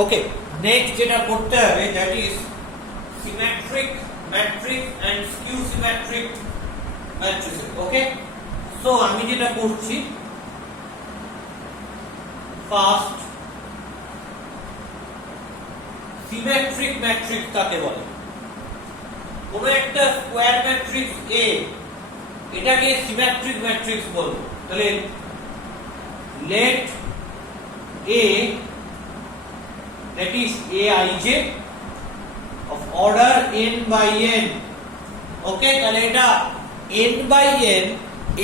ওকে, next যেটা করতে হবে that is symmetric matrix and skew symmetric matrix. Okay, so আমি যেটা করছি ফার্স্ট সিমেট্রিক ম্যাট্রিক্স কাকে বলে? কোন একটা স্কয়ার ম্যাট্রিক্স A এটাকে সিমেট্রিক ম্যাট্রিক্স বলবো। তাহলে let A that is Aij of order n by n। ওকে, তাহলে এটা n by n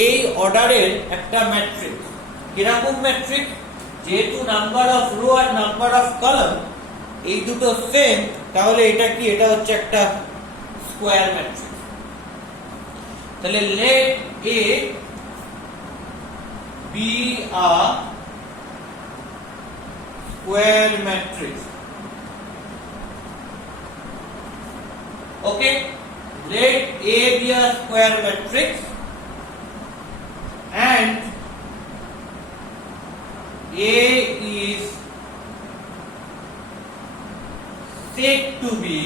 এই অর্ডারের একটা ম্যাট্রিক্স। কিরকম ম্যাট্রিক্স? যেহেতু নাম্বার অফ রো আর নাম্বার অফ কলাম এই দুটো সেম, তাহলে এটা কি? এটা হচ্ছে একটা স্কয়ার ম্যাট্রিক্স। তাহলে let A be a square matrix। Okay, let A be a square matrix and A is said to be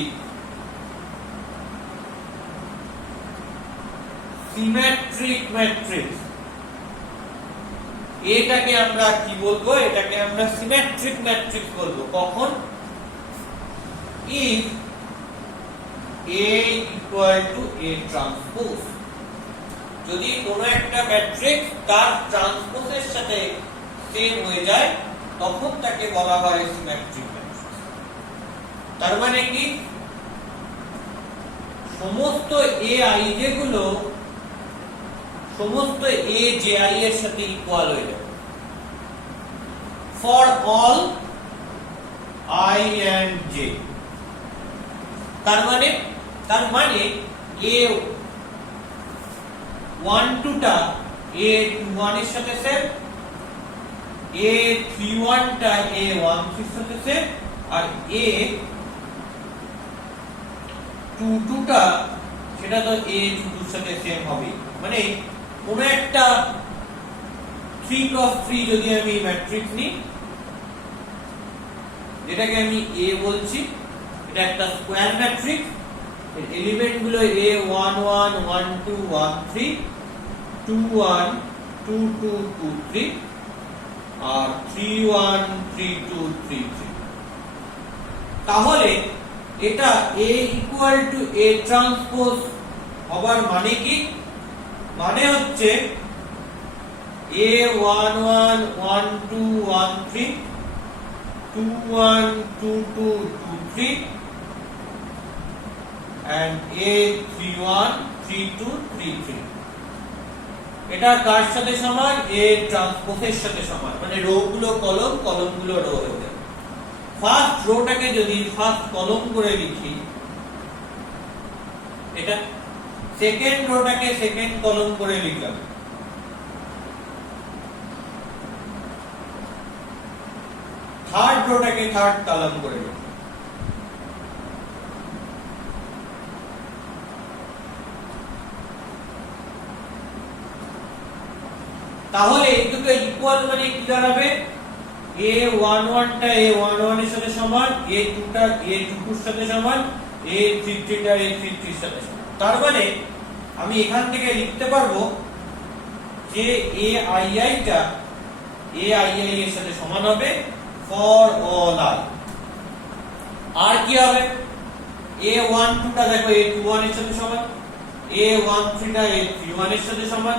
symmetric matrix। এটাকে আমরা কি বলবো? এটাকে আমরা সিমেট্রিক ম্যাট্রিক্স বলবো। কখন? if A equal to A transpose। যদি কোনো একটা ম্যাট্রিক্স তার ট্রান্সপোজের সাথে সেম হয়ে যায় তখন তাকে বলা হয় সিমেট্রিক ম্যাট্রিক্স। তার মানে কি? সমস্ত Aij গুলো সমস্ত Aj এর সাথে ইকুয়াল হয়ে যাবে for all I and J। তার মানে A12 টা A21 এর সাথে সেম, A31 টা A13 এর সাথে সেম, আর A22 টা সেটা তো A22 এর সাথে সেম হবে। মানে কোন একটা 3x3 যদি আমি ম্যাট্রিক্স নিই, যেটাকে আমি A বলছি, এটা একটা স্কয়ার ম্যাট্রিক্স। এর এলিমেন্ট গুলো A11 12 13 21 22 23 আর 31 32 33। তাহলে এটা A equal to A transpose হবার মানে কি? মানে হচ্ছে A11 12 13 21 22 23 and A31 32 33। এটা কার সাথে সমান? A ট্রান্সপোজের সাথে সমান। মানে রো গুলো কলম, কলম গুলো রো হয়ে যাবে। ফার্স্ট রোটাকে যদি ফার্স্ট কলম করে লিখি, এটা সেকেন্ড রোটাকে সেকেন্ড কলম করে লিখলাম, থার্ড রোটাকে থার্ড কলম করে লিখলাম। তাহলে এই দুটো ইকুয়াল মানে কি দাঁড়াবে? A11 টা A11 এর সাথে সমান, A2 টা A22 এর সাথে সমান, A33 টা A33 এর সাথে সমান। তার মানে আমি এখান থেকে লিখতে পারবো যে Aii টা Aii এর সাথে সমান হবে ফর অল I। আর কি হবে? A12 টা দেখো A21 এর সাথে সমান, A13 টা A31 এর সাথে সমান,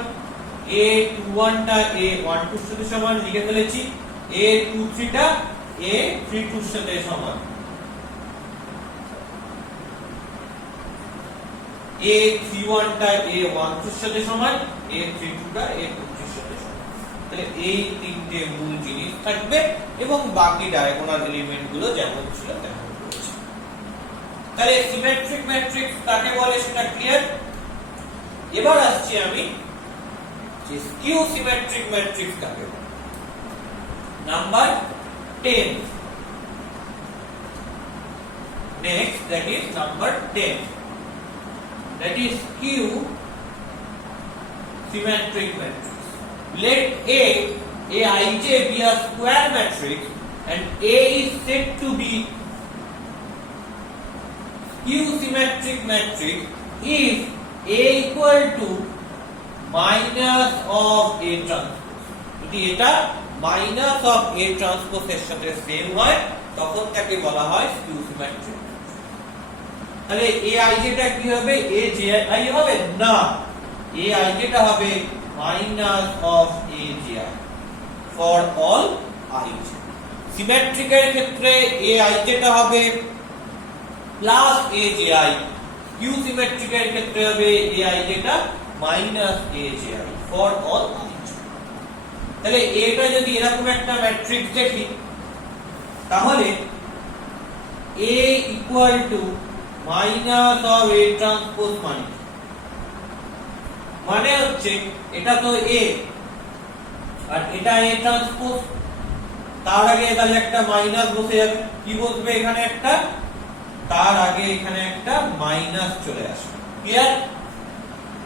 A21 টা A12 এর সাথে সমান লিখে ফেলেছি, A23 টা A32 এর সাথে সমান, A31 টা A12 এর সাথে সমান, A32 টা A23 এর সাথে সমান। তাহলে এই তিনটে মূল জিনিস থাকবে এবং বাকি ডায়াগোনাল এলিমেন্ট গুলো যেমন ছিল তেমন রয়েছে। তাহলে সিমেট্রিক ম্যাট্রিক্স কাকে বলে সেটা ক্লিয়ার। এবার আসছি আমি যে স্কিউ সিমেট্রিক ম্যাট্রিক্স কাকে বলে। Number 10 next, that is number 10, that is skew symmetric matrix। Let Aij be a square matrix and A is said to be skew symmetric matrix if A equal to minus of A transpose. যদি এটা minus of A transpose এর সাথে same হয় তখন তাকে বলা হয় skew symmetric। তাহলে AI যেটা কি হবে, AJI হবে না, AI যেটা হবে minus of AJI for all I। Symmetric এর ক্ষেত্রে AI যেটা হবে প্লাস AJI, কিউ সিমেট্রিক এর ক্ষেত্রে হবে AI যেটা minus AJI for all I। তাহলে এটা যদি এরকম একটা ম্যাট্রিক্স দেখি তাহলে A equal to minus of A transpose মানে হচ্ছে এটা তো A আর এটা A transpose, তার আগে তাহলে একটা মাইনাস বসে যাবে, কি বসবে এখানে একটা, তার আগে এখানে একটা মাইনাস চলে আসবে। ক্লিয়ার?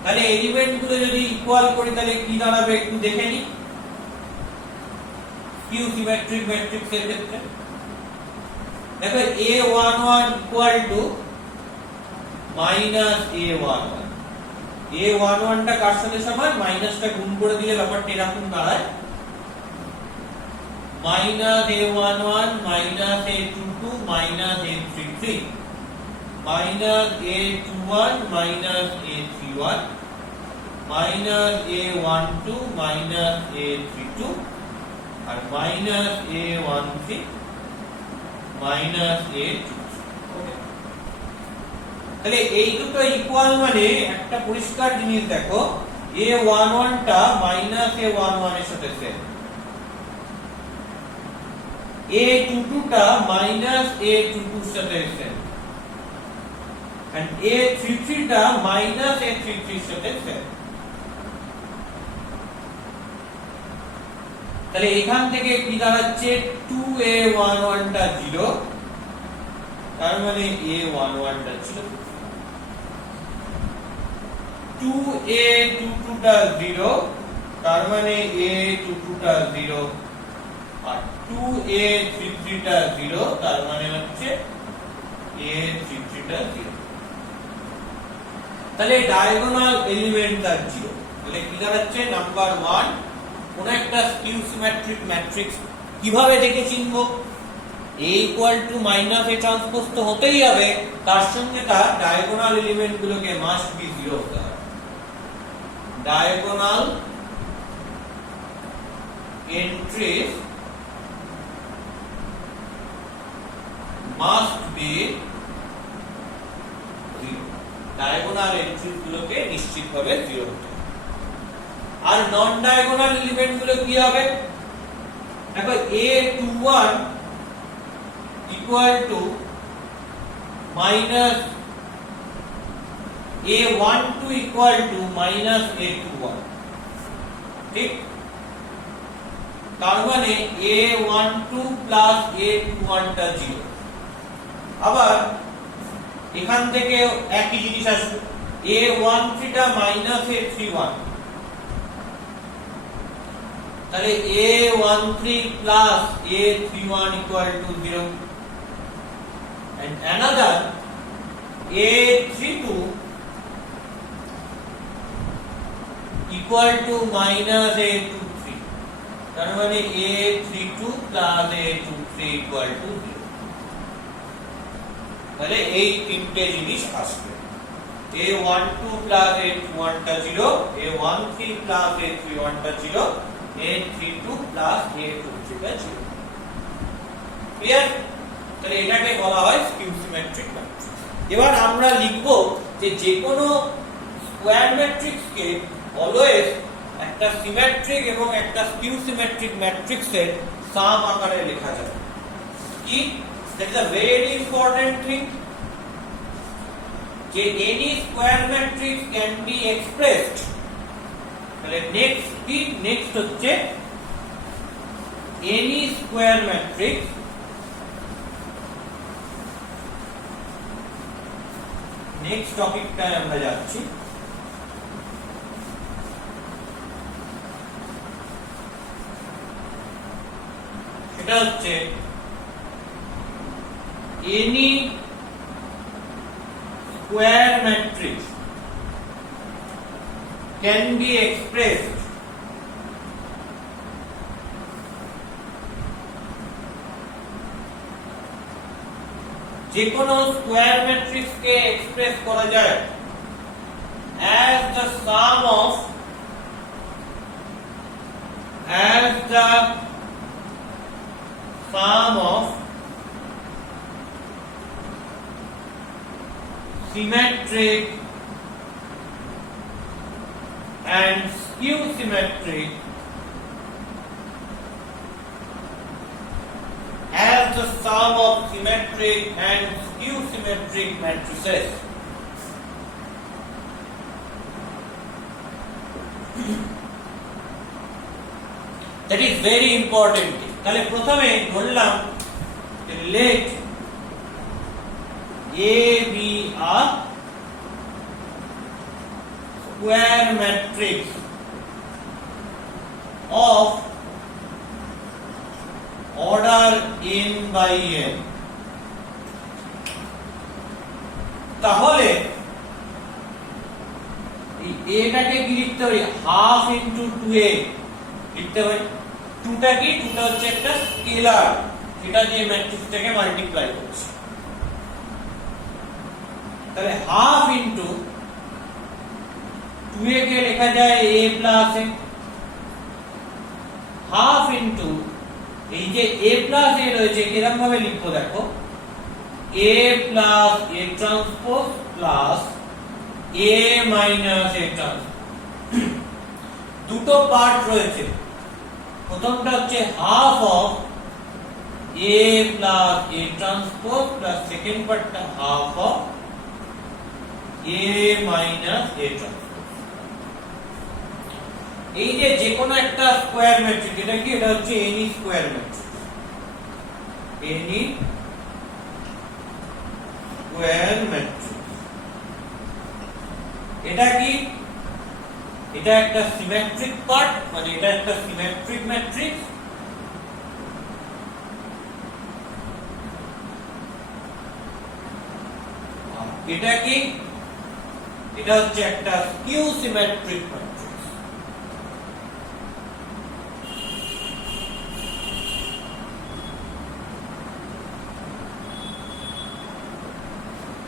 তাহলে এলিমেন্ট গুলো যদি ইকুয়াল করি তাহলে কি দাঁড়াবে একটু দেখে নি। কিউ সিমেট্রিক ম্যাট্রিক্স এর ক্ষেত্রে দেখো A11 equal to minus A11, A11 টা কার সাথে সমান, মাইনাসটা গুণ করে দিলে ব্যাপারটা এরকম দাঁড়ায় minus A11 minus A22 minus A33 minus A21 minus A31 minus A12 minus A32 আর minus A13 minus A23। তাহলে এই দুটো ইকুয়াল মানে একটা পরিষ্কার জিনিস দেখো, A11 টা minus A11 এর সাথে সেম, A22 টা minus A22 এর সাথে সেম and A33 টা minus A33 এর সাথে সেম। তাহলে এখান থেকে কি দাঁড়াচ্ছে 2A11 টা 0, তার মানে A11 টা ছিল 2A22 টা 0, তার মানে A22 টা 0 আর 2A33 টা 0, তার মানে হচ্ছে A33 টা 0। তাহলে ডায়াগোনাল এলিমেন্ট তার 0। তাহলে কি দাঁড়াচ্ছে নাম্বার 1, কোন একটা স্কিউ সিমেট্রিক ম্যাট্রিক্স কিভাবে দেখে চিনবো, A equal to minus A transpose তো হতেই হবে, তার সঙ্গে তার ডায়াগোনাল এলিমেন্ট গুলোকে মাস্ট বি 0 হতে হবে। Diagonal entries must be 0, diagonal entries গুলোকে নিশ্চিতভাবে 0 হতে হবে। আর নন ডায়াগোনাল এলিমেন্ট গুলো কি হবে, দেখো A21 equal to minus A12 equal to minus A21, ঠিক, তার মানে A12 plus A21 টা 0। আবার এখান থেকে একই জিনিস আসবে, A13 টা minus A31, তাহলে A13 plus A31 equal to 0 and another A32 equal to minus A23, তার মানে A32 plus A23 equal to 0। তাহলে এই তিনটে জিনিস আসবে, A12 plus A21 টা 0, A13 plus A31 টা 0, A32 plus A23 টা 0। ক্লিয়ার? তাহলে এটাকে বলা হয় স্কিউ সিমেট্রিক ম্যাট্রিক্স। এবার আমরা লিখব যে কোনো স্কয়ার ম্যাট্রিক্স কে অলওয়েজ একটা সিমেট্রিক এবং একটা স্কিউ সিমেট্রিক ম্যাট্রিক্সের সাম আকারে লেখা যায়। কি? That is a very important thing, যে any square matrix can be expressed। তাহলে নেক্সট হচ্ছে any square matrix নেক্সট টপিকটায় আমরা যাচ্ছি। সেটা হচ্ছে any square matrix can be expressed যে কোনো স্কয়ার ম্যাট্রিক্স কে এক্সপ্রেস করা যায় as the sum of symmetric and skew symmetric as the sum of symmetric and skew symmetric matrices. That is very important. তাহলে প্রথমে ধরলাম let A be a square matrix of order n by n. তাহলে এই a টাকে কি লিখতে হবে half into 2a লিখতে হবে। 2টা কি 2টা হচ্ছে একটা স্কেলার যেটা যে ম্যাট্রিক্সটাকে মাল্টিপ্লাই করছে। তাহলে হাফ ইনটু 2a কে লেখা যায় a plus a, half into এই যে a প্লাস a রয়েছে এরকম ভাবে লিখবো দেখো a plus a transpose plus a minus a transpose. দুটো পার্ট রয়েছে, প্রথমটা হচ্ছে half of a plus a transpose plus second পার্টটা half of a minus a transpose. এই যে যেকোনো একটা স্কয়ার ম্যাট্রিক্স এটা কি এটা হচ্ছে any square matrix, any square matrix. এটা কি এটা একটা সিমেট্রিক পার্ট, মানে এটা একটা সিমেট্রিক ম্যাট্রিক্স। এটা কি এটা হচ্ছে একটা স্কিউ সিমেট্রিক ম্যাট্রিক্স।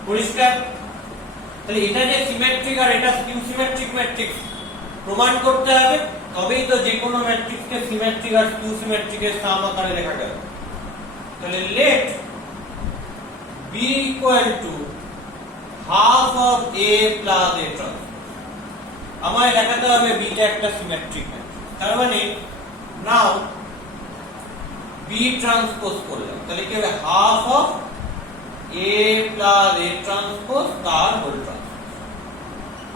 পরিষ্কার? তাহলে এটা যে সিমেট্রিক আর এটা স্কিউ সিমেট্রিক ম্যাট্রিক্স প্রমাণ করতে হবে, তবেই তো যে কোনো ম্যাট্রিক্সকে সিমেট্রিক আর স্কিউ সিমেট্রিকের সাম আকারে লেখা যাবে। তাহলে let b equal to half of a plus a transpose, আমায় দেখাতে হবে b টা একটা সিমেট্রিক ম্যাট্রিক্স। তার মানে নাও b ট্রান্সপোজ করলাম, তাহলে কি হবে half of a plus a transpose তার হোল ট্রান্সপোজ।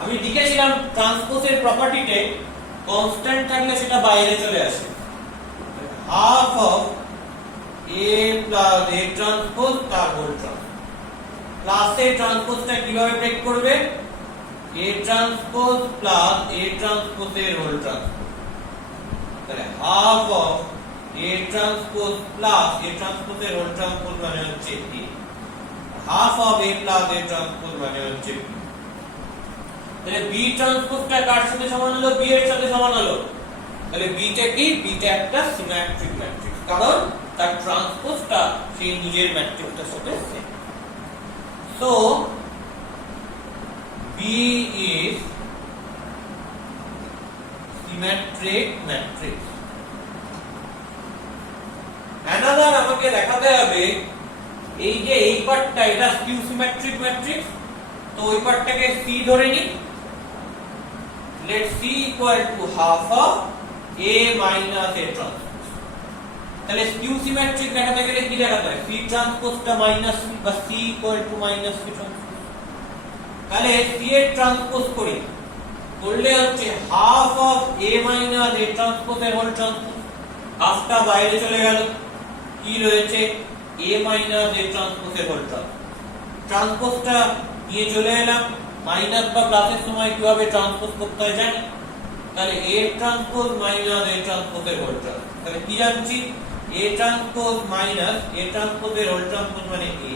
আমি লিখেছিলাম ট্রান্সপোজের প্রপার্টিতে কনস্ট্যান্ট থাকলে সেটা বাইরে চলে আসে। Half of a plus a transpose তার হোল ট্রান্সপোজ। প্লাস a ট্রান্সপোজটা কিভাবে ব্রেক করবে? a ট্রান্সপোজ প্লাস a ট্রান্সপোজের হোল ট্রান্সপোজ। তাহলে half of a transpose plus a ট্রান্সপোজের হোল ট্রান্সপোজ মানে হচ্ছে a, half of a plus a transpose মানে হচ্ছে b। তাহলে b ট্রান্সপোজটা কার সাথে সমান হলো? b এর সাথে সমান হলো। তাহলে b টা কি? b টা একটা সিমেট্রিক ম্যাট্রিক্স, কারণ তার ট্রান্সপোজটা সেই নিজের ম্যাট্রিক্সটার সাথে same. So b is symmetric matrix. Another আমাকে দেখাতে হবে এই যে এই পার্টটা এটা স্কিউ সিমেট্রিক ম্যাট্রিক্স, তো ওই পার্টটাকে c ধরে নি। let c equal to half of a minus a transpose। তাহলে স্কিউ সিমেট্রিক দেখাতে গেলে কি দেখাতে হয়? c ট্রান্সপোজটা মাইনাস c বা c equal to minus c transpose. তাহলে c এর ট্রান্সপোজ করি, করলে হচ্ছে half of a minus a transpose এর হোল ট্রান্সপোজ। হাফটা বাইরে চলে গেল, কি রয়েছে? a minus a transpose এর হোল ট্রান্সপোজ। ট্রান্সপোজটা নিয়ে চলে এলাম, মাইনাস বা প্লাসের সময় কিভাবে ট্রান্সপোজ করতে হয় জানি। তাহলে a transpose minus a transpose এর হোল ট্রান্সপোজ। তাহলে কি জানছি? A ট্রান্সপোজ মাইনাস A ট্রান্সপোজের হোল ট্রান্সপোজ মানে A।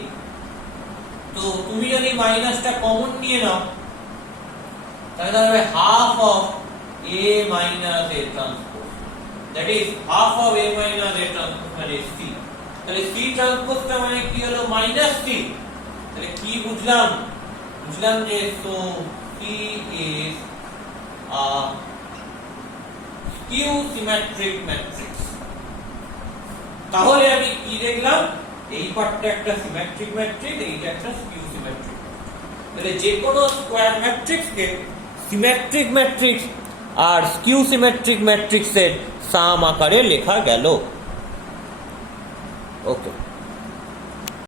তো তুমি যদি মাইনাসটা কমন নিয়ে নাও তাহলে হবে half of A minus A transpose, that is half of A minus A transpose মানে C। তাহলে C ট্রান্সপোজটা মানে কি হলো মাইনাস C। তাহলে কি বুঝলাম যে so C is a skew symmetric matrix। তাহলে আমি কি দেখলাম, এই পার্টটা একটা সিমেট্রিক ম্যাট্রিক্স, এইটা একটা স্কিউ সিমেট্রিক। তাহলে যে কোনো স্কয়ার ম্যাট্রিক্সকে সিমেট্রিক ম্যাট্রিক্স আর স্কিউ সিমেট্রিক ম্যাট্রিক্সের সাম আকারে লেখা গেল। ওকে।